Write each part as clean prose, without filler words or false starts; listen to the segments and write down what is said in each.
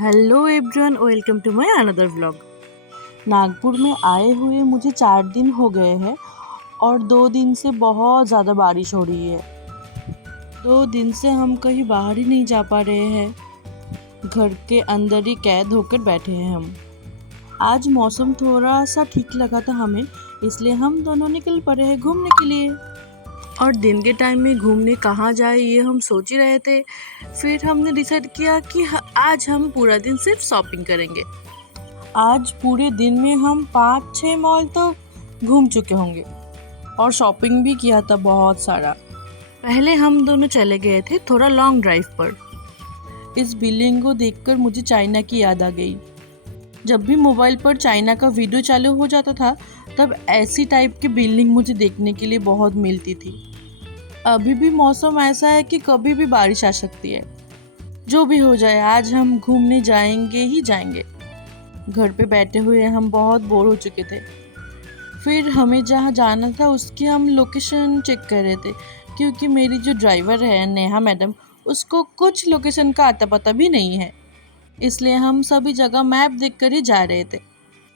Hello everyone, welcome to my another vlog. Nagpur में आए हुए मुझे 4 दिन हो गए हैं और 2 दिन से बहुत ज़्यादा बारिश हो रही है। 2 दिन से हम कहीं बाहर ही नहीं जा पा रहे हैं, घर के अंदर ही कैद होकर बैठे हैं हम। आज मौसम थोड़ा सा ठीक लगा था हमें, इसलिए हम दोनों निकल पड़े हैं घूमने के लिए। और दिन के टाइम में घूमने कहाँ जाए ये हम सोच ही रहे थे। फिर हमने डिसाइड किया कि आज हम पूरा दिन सिर्फ शॉपिंग करेंगे। आज पूरे दिन में हम 5-6 मॉल तो घूम चुके होंगे और शॉपिंग भी किया था बहुत सारा। पहले हम दोनों चले गए थे थोड़ा लॉन्ग ड्राइव पर। इस बिल्डिंग को देखकर मुझे चाइना की याद आ गई। जब भी मोबाइल पर चाइना का वीडियो चालू हो जाता था तब ऐसी टाइप की बिल्डिंग मुझे देखने के लिए बहुत मिलती थी। अभी भी मौसम ऐसा है कि कभी भी बारिश आ सकती है। जो भी हो जाए, आज हम घूमने जाएंगे ही जाएंगे। घर पे बैठे हुए हम बहुत बोर हो चुके थे। फिर हमें जहाँ जाना था उसकी हम लोकेशन चेक कर रहे थे, क्योंकि मेरी जो ड्राइवर है नेहा मैडम, उसको कुछ लोकेशन का आता पता भी नहीं है। इसलिए हम सभी जगह मैप देख कर ही जा रहे थे।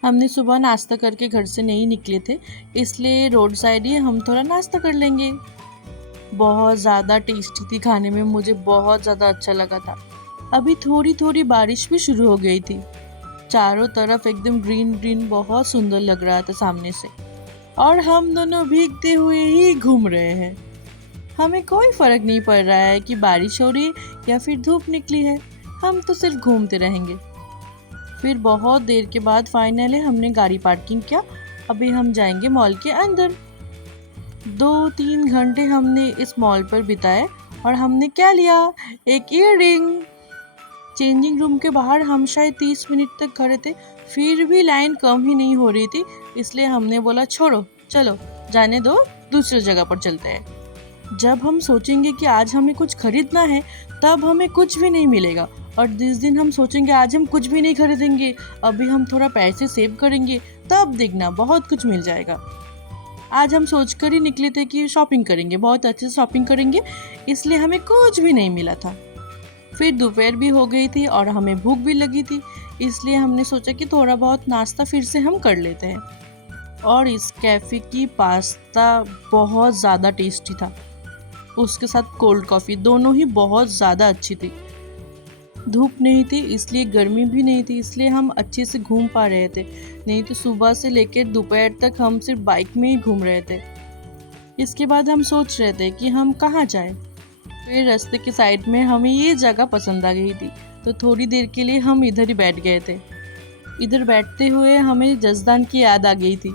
हमने सुबह नाश्ता करके घर से नहीं निकले थे, इसलिए रोड साइड ही हम थोड़ा नाश्ता कर लेंगे। बहुत ज़्यादा टेस्टी थी खाने में, मुझे बहुत ज़्यादा अच्छा लगा था। अभी थोड़ी थोड़ी बारिश भी शुरू हो गई थी। चारों तरफ एकदम ग्रीन ग्रीन बहुत सुंदर लग रहा था सामने से। और हम दोनों भीगते हुए ही घूम रहे हैं। हमें कोई फर्क नहीं पड़ रहा है कि बारिश हो रही है या फिर धूप निकली है, हम तो सिर्फ घूमते रहेंगे। फिर बहुत देर के बाद फाइनली हमने गाड़ी पार्किंग किया। अभी हम जाएंगे मॉल के अंदर। 2-3 घंटे हमने इस मॉल पर बिताए और हमने क्या लिया, एक ईयररिंग। चेंजिंग रूम के बाहर हम शायद 30 मिनट तक खड़े थे, फिर भी लाइन कम ही नहीं हो रही थी। इसलिए हमने बोला छोड़ो, चलो जाने दो, दूसरी जगह पर चलते हैं। जब हम सोचेंगे कि आज हमें कुछ खरीदना है तब हमें कुछ भी नहीं मिलेगा, और जिस दिन हम सोचेंगे आज हम कुछ भी नहीं खरीदेंगे, अभी हम थोड़ा पैसे सेव करेंगे, तब देखना बहुत कुछ मिल जाएगा। आज हम सोच कर ही निकले थे कि शॉपिंग करेंगे, बहुत अच्छे से शॉपिंग करेंगे, इसलिए हमें कुछ भी नहीं मिला था। फिर दोपहर भी हो गई थी और हमें भूख भी लगी थी, इसलिए हमने सोचा कि थोड़ा बहुत नाश्ता फिर से हम कर लेते हैं। और इस कैफ़े की पास्ता बहुत ज़्यादा टेस्टी था, उसके साथ कोल्ड कॉफ़ी, दोनों ही बहुत ज़्यादा अच्छी थी। धूप नहीं थी इसलिए गर्मी भी नहीं थी, इसलिए हम अच्छे से घूम पा रहे थे। नहीं तो सुबह से लेकर दोपहर तक हम सिर्फ बाइक में ही घूम रहे थे। इसके बाद हम सोच रहे थे कि हम कहाँ जाएं। फिर रास्ते के साइड में हमें ये जगह पसंद आ गई थी, तो थोड़ी देर के लिए हम इधर ही बैठ गए थे। इधर बैठते हुए हमें जसदान की याद आ गई थी।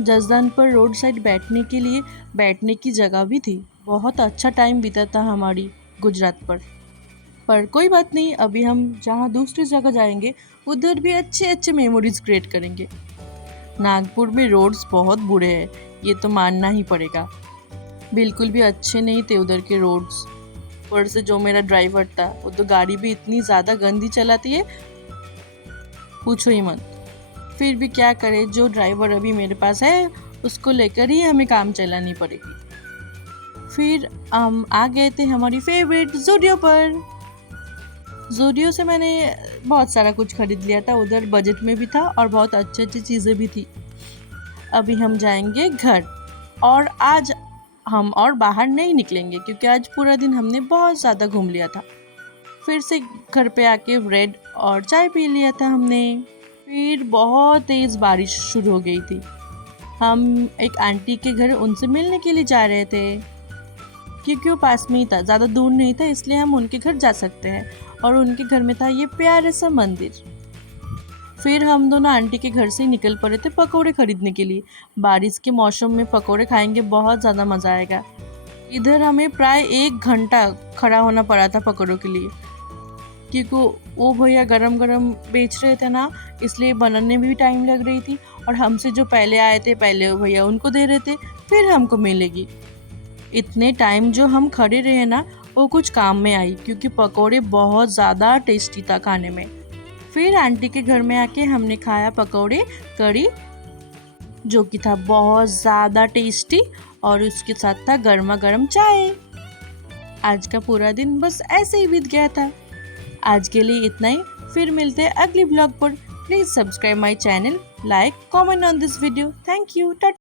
जसदान पर रोड साइड बैठने के लिए बैठने की जगह भी थी। बहुत अच्छा टाइम बीता था हमारी गुजरात पर कोई बात नहीं, अभी हम जहाँ दूसरी जगह जाएंगे उधर भी अच्छे अच्छे मेमोरीज क्रिएट करेंगे। नागपुर में रोड्स बहुत बुरे हैं, ये तो मानना ही पड़ेगा। बिल्कुल भी अच्छे नहीं थे उधर के रोड्स। ऊपर से जो मेरा ड्राइवर था वो तो गाड़ी भी इतनी ज़्यादा गंदी चलाती है, पूछो ही मत। फिर भी क्या करे, जो ड्राइवर अभी मेरे पास है उसको लेकर ही हमें काम चलानी पड़ेगी। फिर हम आ गए थे हमारी फेवरेट ज़ूडियो पर। ज़ूडियो से मैंने बहुत सारा कुछ खरीद लिया था, उधर बजट में भी था और बहुत अच्छी अच्छी चीज़ें भी थी। अभी हम जाएंगे घर, और आज हम और बाहर नहीं निकलेंगे क्योंकि आज पूरा दिन हमने बहुत ज़्यादा घूम लिया था। फिर से घर पे आके ब्रेड और चाय पी लिया था हमने। फिर बहुत तेज़ बारिश शुरू हो गई थी। हम एक आंटी के घर उनसे मिलने के लिए जा रहे थे, क्योंकि वो पास में ही था, ज़्यादा दूर नहीं था, इसलिए हम उनके घर जा सकते हैं। और उनके घर में था ये प्यारा सा मंदिर। फिर हम दोनों आंटी के घर से ही निकल पड़े थे पकोड़े खरीदने के लिए। बारिश के मौसम में पकोड़े खाएंगे, बहुत ज़्यादा मज़ा आएगा। इधर हमें प्राय 1 घंटा खड़ा होना पड़ा था पकोड़ों के लिए, क्योंकि वो भैया गरम गरम बेच रहे थे ना, इसलिए बनाने में भी टाइम लग रही थी। और हमसे जो पहले आए थे, पहले वो भैया उनको दे रहे थे, फिर हमको मिलेगी। इतने टाइम जो हम खड़े रहे ना, वो कुछ काम में आई, क्योंकि पकोड़े बहुत ज़्यादा टेस्टी था खाने में। फिर आंटी के घर में आके हमने खाया पकोड़े कड़ी, जो कि था बहुत ज़्यादा टेस्टी, और उसके साथ था गर्मा गर्म चाय। आज का पूरा दिन बस ऐसे ही बीत गया था। आज के लिए इतना ही। फिर मिलते हैं अगली ब्लॉग पर। Please subscribe my channel, like, comment on this video. Thank you.